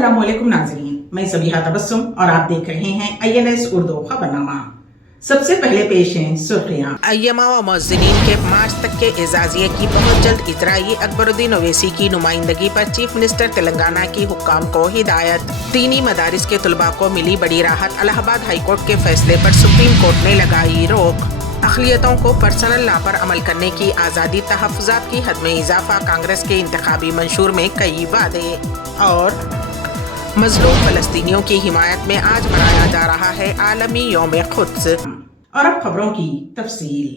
अस्सलामुअलैकुम नाज़रीन, मैं ज़बीहा तबस्सुम और आप देख रहे हैं INS उर्दू खबरनामा। सबसे पहले पेश हैं सुर्खियां। अय्यमा व मुअज़्ज़िनीन के मार्च तक के एजाज़िये की बहुत जल्द इजराई। अकबरुद्दीन ओवैसी की नुमाइंदगी पर चीफ मिनिस्टर तेलंगाना की हुक्काम को हिदायत। दीनी मदारिस के तलबा को मिली बड़ी राहत। इलाहाबाद हाई कोर्ट के फैसले पर सुप्रीम कोर्ट ने लगाई रोक। अक़लियतों को पर्सनल लॉ पर अमल करने की आज़ादी, तहफ़्फ़ुज़ात की हद में इजाफा। कांग्रेस के इंतखाबी मंशूर में कई वादे। और मज़लूम फ़लस्तीनियों की हिमायत में आज मनाया जा रहा है आलमी यौम क़ुद्स। और अब खबरों की तफसील।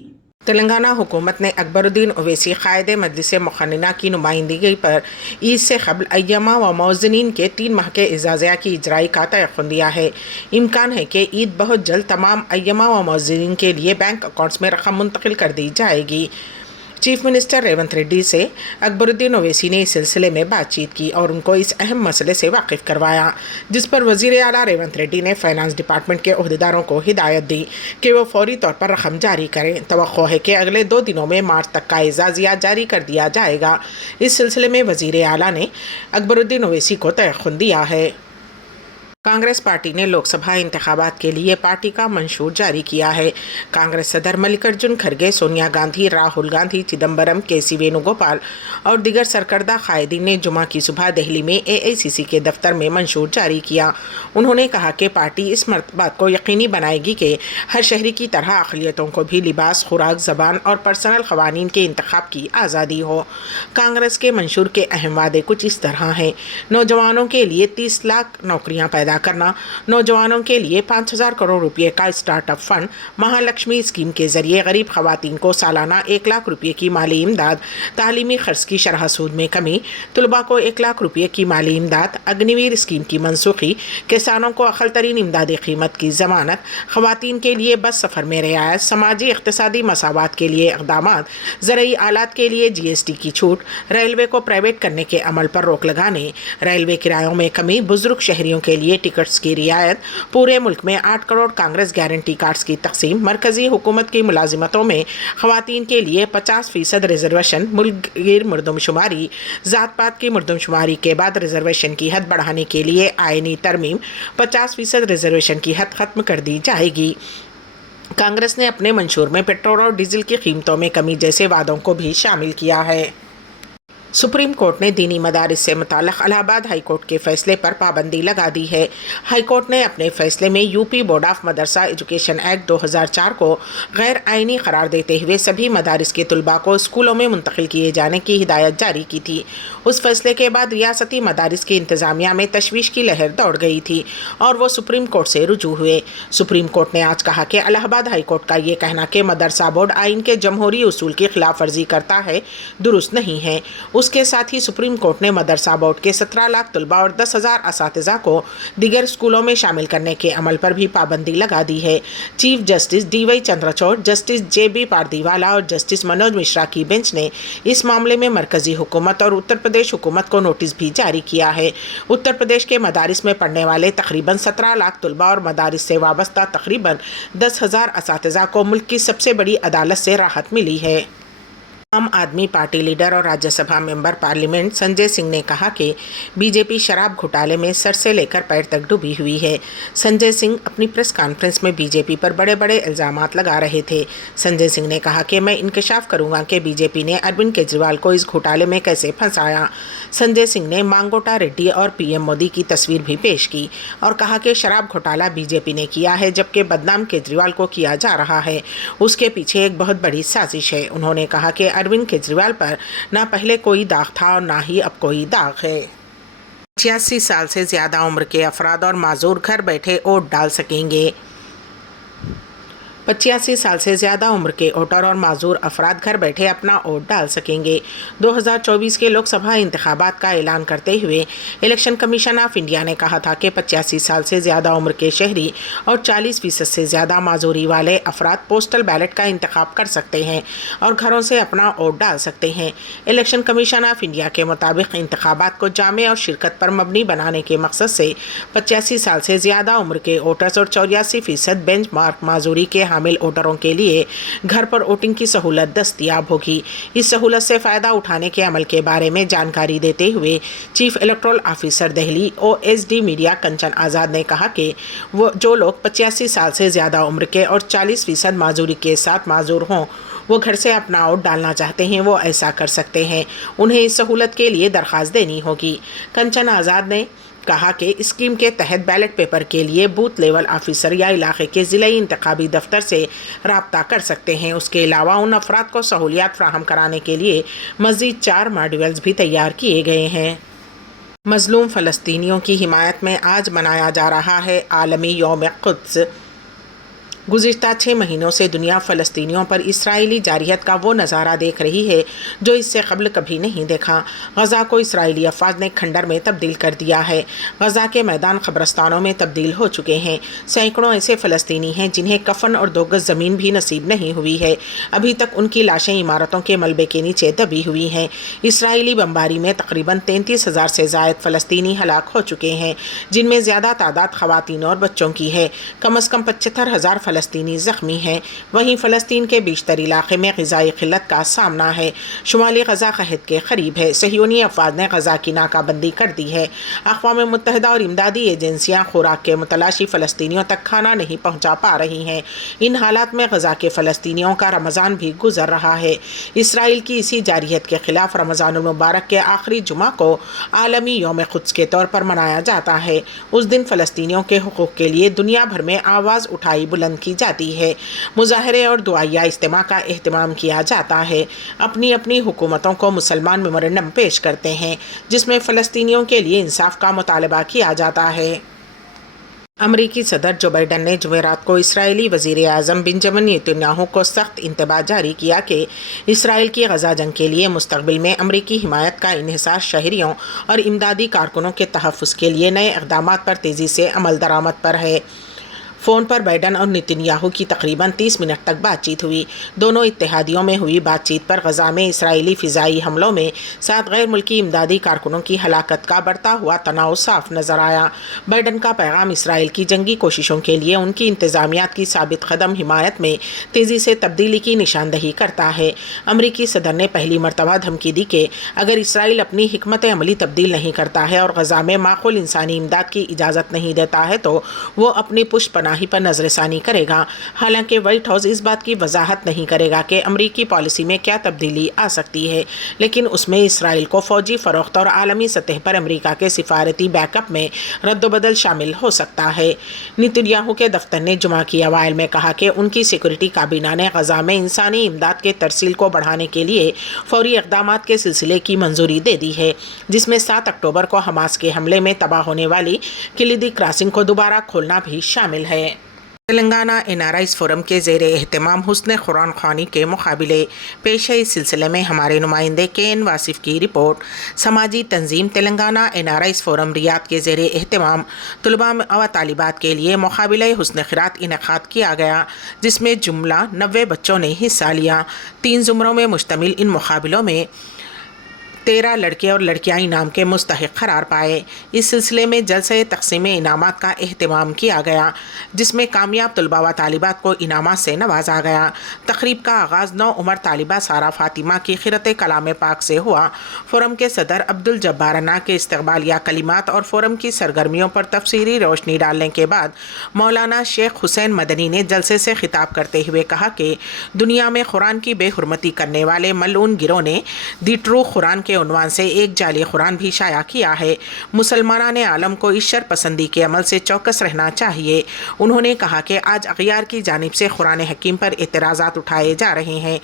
तेलंगाना हुकूमत ने अकबरुद्दीन ओवैसी क़ायद मजलिस मुक़न्निना की नुमाइंदगी पर ईद से क़ब्ल अय्यमा व मुअज़्ज़िनीन के 3 माह के एजाज़िया की इजराई का तयक़्क़ुन दिया है। इम्कान है कि ईद बहुत जल्द तमाम अय्यमा व मुअज़्ज़िनीन के लिए बैंक अकाउंट्स में रकम मुंतकिल कर दी जाएगी। चीफ मिनिस्टर रेवंत रेड्डी से अकबरुद्दीन ओवैसी ने इस सिलसिले में बातचीत की और उनको इस अहम मसले से वाकिफ़ करवाया, जिस पर वज़ीर आला रेवंत रेड्डी ने फाइनेंस डिपार्टमेंट के अहदेदारों को हिदायत दी कि वो फौरी तौर पर रकम जारी करें। तवक्को है कि अगले 2 दिनों में मार्च तक का एजाज़िया जारी कर दिया जाएगा। इस सिलसिले में वज़ीर आला ने अकबरुद्दीन ओवैसी को तयक़्क़ुन दिया है। कांग्रेस पार्टी ने लोकसभा इंतखाबात के लिए पार्टी का मंशूर जारी किया है। कांग्रेस सदर मल्लिकार्जुन खड़गे, सोनिया गांधी, राहुल गांधी, चिदम्बरम, केसी वेणुगोपाल और दिगर सरकर्दा कायदीन ने जुमा की सुबह दिल्ली में AICC के दफ्तर में मंशूर जारी किया। उन्होंने कहा कि पार्टी इस बात को यकीनी बनाएगी कि हर शहरी की तरह अक़लियतों को भी लिबास, खुराक, ज़बान और पर्सनल क़वानीन के इंतखाब की आज़ादी हो। कांग्रेस के मंशूर के अहम वादे कुछ इस तरह हैं: नौजवानों के लिए 30 लाख नौकरियाँ पैदा करना, नौजवानों के लिए 5,000 करोड़ रुपए का स्टार्टअप फंड, महालक्ष्मी स्कीम के जरिए गरीब खवातीन को सालाना 1 लाख रुपए की माली इमदाद, तालीमी खर्च की शरह सूद में कमी, तलबा को 1 लाख रुपए की माली इमदाद, अग्निवीर स्कीम की मनसूखी, किसानों को अक़ल तरीन इमदादी कीमत की ज़मानत, खवातीन के लिए बस सफ़र में रियायत, समाजी इक़्तिसादी मसावात के लिए इक़दामात, ज़रई आलात के लिए GST की छूट, रेलवे को प्राइवेट करने के अमल पर रोक लगाने, रेलवे किरायों में कमी, बुजुर्ग शहरियों के लिए टिकट्स की रियायत, पूरे मुल्क में 8 करोड़ कांग्रेस गारंटी कार्ड्स की तकसीम, मरकजी हुकूमत की मुलाजिमतों में ख़वातीन के लिए 50% रिजर्वेशन, मुल्कगीर मरदमशुमारी, ज़ात पात की मरदमशुमारी के बाद रिजर्वेशन की हद बढ़ाने के लिए आईनी तरमीम, 50% रिजर्वेशन की हद ख़त्म कर दी जाएगी। कांग्रेस ने अपने मंशूर में पेट्रोल और डीजल की कीमतों में कमी जैसे वादों को भी शामिल किया है। सुप्रीम कोर्ट ने दीनी मदारिस से मुताल्लिक़ इलाहाबाद हाई कोर्ट के फैसले पर पाबंदी लगा दी है। हाई कोर्ट ने अपने फैसले में UP board of Madrasa education act 2004 को गैर आइनी करार देते हुए सभी मदारिस के तलबा को स्कूलों में मुंतकिल किए जाने की हिदायत जारी की थी। उस फैसले के बाद रियासती मदारिस की इंतज़ामिया में तशवीश की लहर दौड़ गई थी और वो सुप्रीम कोर्ट से रुजू हुए। सुप्रीम कोर्ट ने आज कहा कि इलाहाबाद हाई कोर्ट का ये कहना कि मदरसा बोर्ड आइन के जमहूरी उसूल की खिलाफ वर्जी करता है, दुरुस्त नहीं है। उसके साथ ही सुप्रीम कोर्ट ने मदरसा बोर्ड के 17 लाख तलबा और 10,000 असातिज़ा को दिगर स्कूलों में शामिल करने के अमल पर भी पाबंदी लगा दी है। Chief justice DY Chandrachud, justice JB Pardiwala और जस्टिस मनोज मिश्रा की बेंच ने इस मामले में मरकजी हुकूमत और उत्तर प्रदेश हुकूमत को नोटिस भी जारी किया है। उत्तर प्रदेश के मदारिस में पढ़ने वाले तकरीबन 17 लाख तलबा और मदारिस से वाबस्ता तकरीबन 10,000 असातिज़ा को मुल्क की सबसे बड़ी अदालत से राहत मिली है। आम आदमी पार्टी लीडर और राज्यसभा मेंबर पार्लियामेंट संजय सिंह ने कहा कि बीजेपी शराब घोटाले में सर से लेकर पैर तक डूबी हुई है। संजय सिंह अपनी प्रेस कॉन्फ्रेंस में बीजेपी पर बड़े बड़े इल्ज़ामात लगा रहे थे। संजय सिंह ने कहा कि मैं इंकशाफ करूंगा कि बीजेपी ने अरविंद केजरीवाल को इस घोटाले में कैसे फंसाया। संजय सिंह ने मांगोटा रेड्डी और PM मोदी की तस्वीर भी पेश की और कहा कि शराब घोटाला बीजेपी ने किया है, जबकि बदनाम केजरीवाल को किया जा रहा है। उसके पीछे एक बहुत बड़ी साजिश है। उन्होंने कहा कि अरविंद केजरीवाल पर ना पहले कोई दाग था और ना ही अब कोई दाग है। 85 साल से ज़्यादा उम्र के अफराद और माजूर घर बैठे वोट डाल सकेंगे। 85 साल से ज़्यादा उम्र के वोटर और माजूर अफराद घर बैठे अपना वोट डाल सकेंगे। 2024 के लोकसभा इंतखाबात का ऐलान करते हुए इलेक्शन कमीशन ऑफ इंडिया ने कहा था कि 85 साल से ज़्यादा उम्र के शहरी और 40% से ज़्यादा माजूरी वाले अफराद पोस्टल बैलेट का इंतखाब कर सकते हैं और घरों से अपना वोट डाल सकते हैं। इलेक्शन कमीशन ऑफ इंडिया के मुताबिक इंतखाबात को जामे और शिरकत पर मबनी बनाने के मकसद से 85 साल से ज़्यादा उम्र के वोटर्स और 84% बेंच मार्क माजूरी के हामिल वोटरों के लिए घर पर वोटिंग की सहूलत दस्तयाब होगी। इस सहूलत से फ़ायदा उठाने के अमल के बारे में जानकारी देते हुए chief electoral officer Delhi OSD media Kanchan Azad ने कहा कि वो जो लोग 85 साल से ज़्यादा उम्र के और 40% माजूरी के साथ माजूर हों, वो घर से अपना वोट डालना चाहते हैं, वो ऐसा कर सकते हैं। उन्हें इस सहूलत के लिए दरख्वास्त देनी होगी। कंचन आज़ाद ने कहा कि स्कीम के तहत बैलेट पेपर के लिए बूथ लेवल ऑफिसर या इलाके के ज़िलाई इंतखाबी दफ्तर से रब्ता कर सकते हैं। उसके अलावा उन अफराद को सहूलियात फ्राहम कराने के लिए मज़ीद 4 मॉड्यूल्स भी तैयार किए गए हैं। मज़लूम फ़लस्तीनियों की हिमायत में आज मनाया जा रहा है आलमी यौम क़ुद्स। गुज़िश्ता 6 महीनों से दुनिया फ़लस्तीनियों पर इसराइली जारियत का वो नज़ारा देख रही है जो इससे कबल कभी नहीं देखा। गज़ा को इसराइली अफवाज ने खंडर में तब्दील कर दिया है। गज़ा के मैदान कब्रस्तानों में तब्दील हो चुके हैं। सैकड़ों ऐसे फ़लस्तीनी हैं जिन्हें कफन और 2 गज़ ज़मीन भी नसीब नहीं हुई है। अभी तक उनकी लाशें इमारतों के मलबे के नीचे दबी हुई हैं। इसराइली बमबारी में तकरीबन 33,000 से ज़ायद फ़लस्तीनी हलाक हो चुके हैं, जिनमें ज़्यादा तादाद ख़वातीन और बच्चों की है। कम अज़ कम 75,000 फ़लस्तीनी ज़ख्मी हैं। वहीं फ़लस्तीन के बेशतर इलाके में ग़िज़ाई क़िल्लत का सामना है। शुमाली गज़ा क़हत के करीब है। सहयोनी अफवाज ने गज़ा की नाकाबंदी कर दी है। अक़वाम मुत्तहिदा और इमदादी एजेंसियाँ खुराक के मुतलाशी फ़लस्तीनियों तक खाना नहीं पहुँचा पा रही हैं। इन हालात में गज़ा के फ़लस्तीनियों का रमज़ान भी गुजर रहा है। इसराइल की इसी जारियत के ख़िलाफ़ रमज़ानुल मुबारक के आखिरी जुमा को आलमी यौम क़ुद्स के तौर पर मनाया जाता है। उस दिन फ़लस्तीनियों के हुकूक़ के लिए दुनिया भर में आवाज़ उठाई बुलंद की जाती है। मुज़ाहरे और दुआया इज्तिमा का एहतमाम किया जाता है। अपनी अपनी हुकूमतों को मुसलमान मेमोरेंडम पेश करते हैं जिसमें फ़लस्तीनियों के लिए इंसाफ का मुतालबा किया जाता है। अमरीकी सदर जो बाइडन ने जुमेरात को इसराइली वज़ीर आज़म बेंजामिन नेतन्याहू को सख्त इंतबाह जारी किया कि इसराइल की गज़ा जंग के लिए मुस्तक़बिल में अमरीकी हिमायत का इन्हिसार शहरियों और इमदादी कारकुनों के तहफ़्फ़ुज़ के लिए नए इक़दामात पर तेज़ी से अमल दरामद पर है। फ़ोन पर बाइडन और नेतन्याहू की तकरीबन 30 मिनट तक बातचीत हुई। दोनों इत्तेहादियों में हुई बातचीत पर गज़ा में इसराइली फ़िज़ाई हमलों में 7 गैर मुल्की इमदादी कारकुनों की हलाकत का बढ़ता हुआ तनाव साफ नज़र आया। बाइडन का पैगाम इसराइल की जंगी कोशिशों के लिए उनकी इंतज़ामियात की साबित कदम हिमायत में तेज़ी से तब्दीली की निशानदही करता है। अमरीकी सदर ने पहली मरतबा धमकी दी कि अगर इसराइल अपनी हिकमत अमली तब्दील नहीं करता है और गज़ा में माक़ूल इंसानी इमदाद की इजाज़त नहीं देता है तो वो अपनी पुष्ट पनाही पर नज़रसानी करेगा। हालांकि व्हाइट हाउस इस बात की वजाहत नहीं करेगा कि अमरीकी पॉलिसी में क्या तब्दीली आ सकती है, लेकिन उसमें इसराइल को फ़ौजी फ़रोख्त और आलमी सतह पर अमरीका के सिफारती बैकअप में रद्दबदल शामिल हो सकता है। नेतन्याहू के दफ्तर ने जुमा की अवाइल में कहा कि उनकी सिक्योरिटी काबीना ने गज़ा में इंसानी इमदाद के तरसील को बढ़ाने के लिए फ़ौरी इक़दामात के सिलसिले की मंजूरी दे दी है, जिसमें 7 अक्टूबर को हमास के हमले में तबाह होने वाली किलिदी क्रॉसिंग को दोबारा खोलना भी शामिल है। तेलंगाना NRIs फोरम के ज़ेरे एहतमाम हुस्न कुरान ख़वानी के मुकाबले पेश है। इस सिलसिले में हमारे नुमाइंदे KN वासिफ़ की रिपोर्ट। समाजी तंजीम तेलंगाना NRIs फोरम रियाद के ज़ेरे एहतमाम तलबा व तालिबात के लिए मुकाबले हुस्न क़िरात इनेकाद किया गया, जिसमें जुमला 90 बच्चों ने हिस्सा लिया। 3 ज़ुमरों में मुश्तमिल इन मुकाबलों में 13 लड़के और लड़कियां इनाम के मुस्तहिक़ करार पाए। इस सिलसिले में जलसे तक़सीम इनामात का एहतमाम किया गया, जिसमें कामयाब तलबा व तालिबात को इनामात से नवाजा गया। तक़रीब का आगाज़ 9 उमर तालिबा सारा फ़ातिमा की ख़िरत कलाम पाक से हुआ। फ़ोरम के सदर अब्दुल जब्बार अन्ना के इस्तक़बालिया कलिमात और फ़ोरम की सरगर्मियों पर तफसीरी रोशनी डालने के बाद मौलाना शेख हुसैन मदनी ने जलसे से खिताब करते हुए कहा कि दुनिया में कुरान की बेहुरमती करने वाले मलून गिरोह ने दी ट्रू कुरान के उन्वान से एक जाली कुरान भी शाया किया है। मुसलमानान आलम को इस शर पसंदी के अमल से चौकस रहना चाहिए। उन्होंने कहा कि आज अग़ियार की जानिब से कुरान हकीम पर एतराज़ात उठाए जा रहे हैं।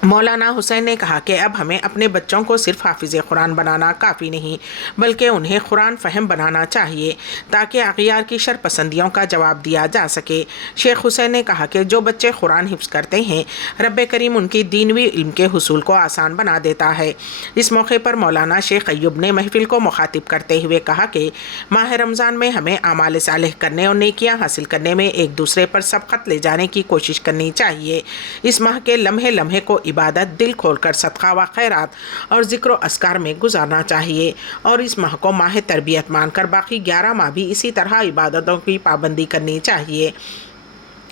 मौलाना हुसैन ने कहा कि अब हमें अपने बच्चों को सिर्फ हाफिज़ कुरान बनाना काफ़ी नहीं, बल्कि उन्हें कुरान फ़हम बनाना चाहिए ताकि अग़ियार की शर पसंदियों का जवाब दिया जा सके। शेख हुसैन ने कहा कि जो बच्चे कुरान हिफ्ज़ करते हैं, रब करीम उनकी दीनवी इल्म के हुसूल को आसान बना देता है। इस मौके पर मौलाना शेख अय्यूब ने महफिल को मुखातिब करते हुए कहा कि माह रमज़ान में हमें आमाल सालेह करने और नेकियां हासिल करने में एक दूसरे पर सबक़त ले जाने की कोशिश करनी चाहिए। इस माह के लम्हे लम्हे को इबादत, दिल खोलकर सदका व खैरात और ज़िक्र अस्कार में गुजारना चाहिए और इस माह को माह तरबियत मानकर बाकी 11 माह भी इसी तरह इबादतों की पाबंदी करनी चाहिए।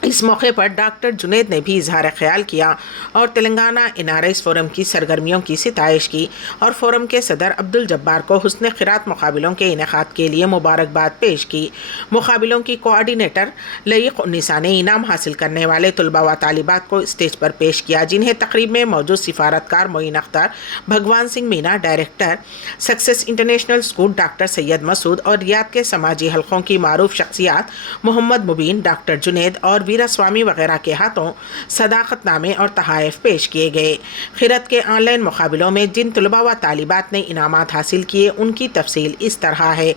इस मौके पर डॉक्टर जुनैद ने भी इजहार ख्याल किया और तेलंगाना NRIs फोरम की सरगर्मियों की सिताइश की और फोरम के सदर अब्दुल जब्बार को हुस्न खिरात मुकाबलों के इनेकाद के लिए मुबारकबाद पेश की। मुकाबलों की कोऑर्डिनेटर लईक उन्नीसा ने इनाम हासिल करने वाले तलबा व तालिबात को स्टेज पर पेश किया, जिन्हें तकरीब में मौजूद सिफारतकार Moin Akhtar, Bhagwan Singh Meena, director success international school doctor Syed Masood और रियाद के समाजी हलकों की मारूफ शख्सियात मोहम्मद मुबीन, डॉक्टर जुनैद और वीरा स्वामी वगैरह के हाथों सदाकतनामे और तहाइफ पेश किए गए। खिरत के ऑनलाइन मुकाबलों में जिन तलबा व तालिबात ने इनामात हासिल किए उनकी तफसील इस तरह है।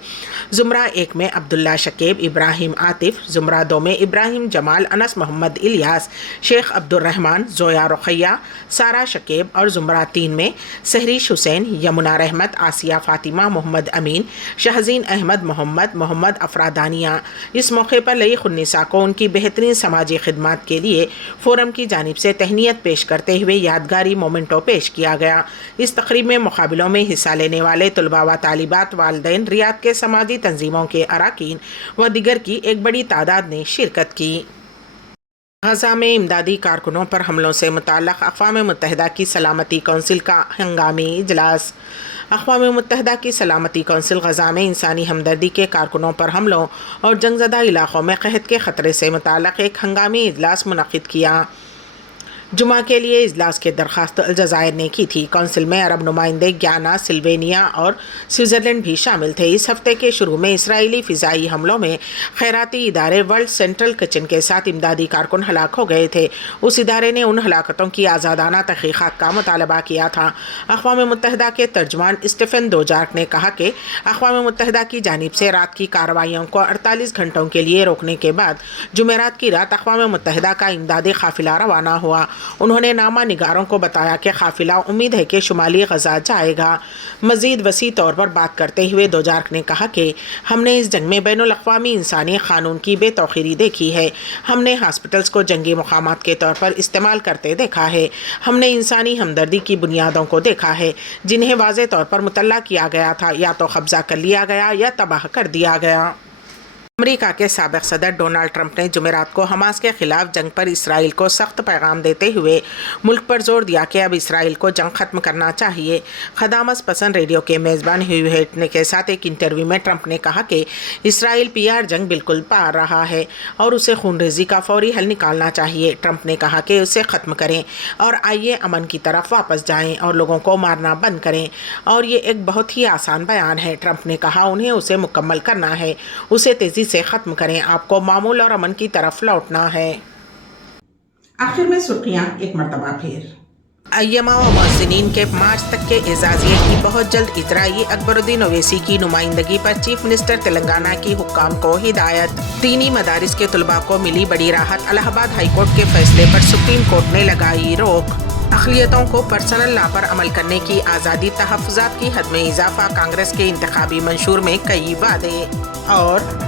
ज़ुमरा 1 में अब्दुल्ला शकीब, इब्राहिम आतिफ, ज़ुमरा 2 में इब्राहिम जमाल, अनस मोहम्मद इलियास, शेख अब्दुर्रहमान, जोया रुखैया, सारा शकीब और ज़ुमरा 3 में सहरीश हुसैन, यमुना रहमत, आसिया फातिमा, मोहम्मद अमीन, शहजीन अहमद मोहम्मद, मोहम्मद अफरादानिया। इस मौके पर लईक उन्नीसा को उनकी बेहतरीन समाजी खिदमात के लिए फोरम की जानिब से तहनीत पेश करते हुए यादगारी मोमेंटो पेश किया गया। इस तकरीब में मुकाबलों में हिस्सा लेने वाले तलबा व तालिबात, वालिदैन, रियाद के समाजी तंजीमों के अराकीन व दिगर की एक बड़ी तादाद ने शिरकत की। गजा में इमदादी कारकुनों पर हमलों से मुताल्लिक़ अक़वाम मुत्तहिदा की सलामती कौंसिल का हंगामी इजलास। अक़वाम मुत्तहिदा की सलामती कौंसिल गजा में इंसानी हमदर्दी के कारकुनों पर हमलों और जंगज़दा इलाक़ों में क़हत के ख़तरे से मुताल्लिक़ एक हंगामी इजलास मुनक़िद किया। जुमा के लिए इजलास की दरख्वास्त अलजायर ने की थी। कौंसिल में अरब नुमाइंदे ग्याना, सिल्वेनिया और स्विट्ज़रलैंड भी शामिल थे। इस हफ्ते के शुरू में इसराइली फ़िज़ाई हमलों में खैराती इदारे वर्ल्ड सेंट्रल किचन के साथ इमदादी कारकुन हलाक हो गए थे। उस इदारे ने उन हलाकतों की आज़ादाना तहक़ीक़ात का मुतालबा किया था। अक़वाम मुत्तहिदा के तर्जुमान स्टीफ़न दुजार्क ने कहा कि अक़वाम मुत्तहिदा की जानिब से रात की कार्रवाइयों को 48 घंटों के लिए रोकने के बाद जुमेरात की रात अक़वाम मुत्तहिदा का इमदादी काफ़िला रवाना हुआ। उन्होंने नामा निगारों को बताया कि काफ़िला उम्मीद है कि शुमाली गजा जाएगा। मज़ीद वसी तौर पर बात करते हुए दुजार्क ने कहा कि हमने इस जंग में बैनुल अक़वामी इंसानी क़ानून की बेतौख़ीरी देखी है। हमने हॉस्पिटल्स को जंगी मुक़ामात के तौर पर इस्तेमाल करते देखा है। हमने इंसानी हमदर्दी की बुनियादों को देखा है जिन्हें वाज़े तौर पर मुतल्ला किया गया था, या तो कब्ज़ा कर लिया गया या तबाह कर दिया गया। अमेरिका के साबिक़ सदर डोनाल्ड ट्रंप ने जुमेरात को हमास के ख़िलाफ़ जंग पर इसराइल को सख्त पैगाम देते हुए मुल्क पर जोर दिया कि अब इसराइल को जंग ख़त्म करना चाहिए। ख़दामत पसंद रेडियो के मेज़बान ह्यू हेट के साथ एक इंटरव्यू में ट्रंप ने कहा कि इसराइल PR जंग बिल्कुल पार रहा है और उसे खूनरेज़ी का फ़ौरी हल निकालना चाहिए। ट्रंप ने कहा कि उसे ख़त्म करें और आइए अमन की तरफ वापस जाएँ और लोगों को मारना बंद करें। और ये एक बहुत ही आसान बयान है। ट्रंप ने कहा उन्हें उसे मुकम्मल करना है, उसे तेज़ी से ख़त्म करें, आपको मामूल और अमन की तरफ लौटना है। आखिर में सुर्खियां एक मरतबा फिर। अय्यमा व मुअज़्ज़िनीन के मार्च तक के एजाज़िये की बहुत जल्द इजराई। अकबरुद्दीन ओवैसी की नुमाइंदगी पर चीफ मिनिस्टर तेलंगाना की हुक्काम को हिदायत। दीनी मदारिस के तलबा को मिली बड़ी राहत। इलाहाबाद हाई कोर्ट के फैसले पर सुप्रीम कोर्ट ने लगाई रोक। अक़लियतों को पर्सनल लॉ पर अमल करने की आज़ादी, तहफ़्फ़ुज़ात की हद में इजाफा। कांग्रेस के इंतखाबी मंशूर में कई वादे। और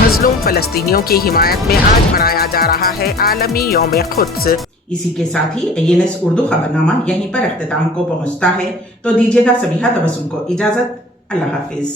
मज़लूम फ़लस्तीनियों की हिमायत में आज मनाया जा रहा है आलमी यौम क़ुद्स। इसी के साथ ही INS उर्दू खबरनामा यहीं पर अख्तिताम को पहुंचता है। तो दीजिएगा सबीहा तबस्सुम को इजाज़त। अल्लाह हाफिज़।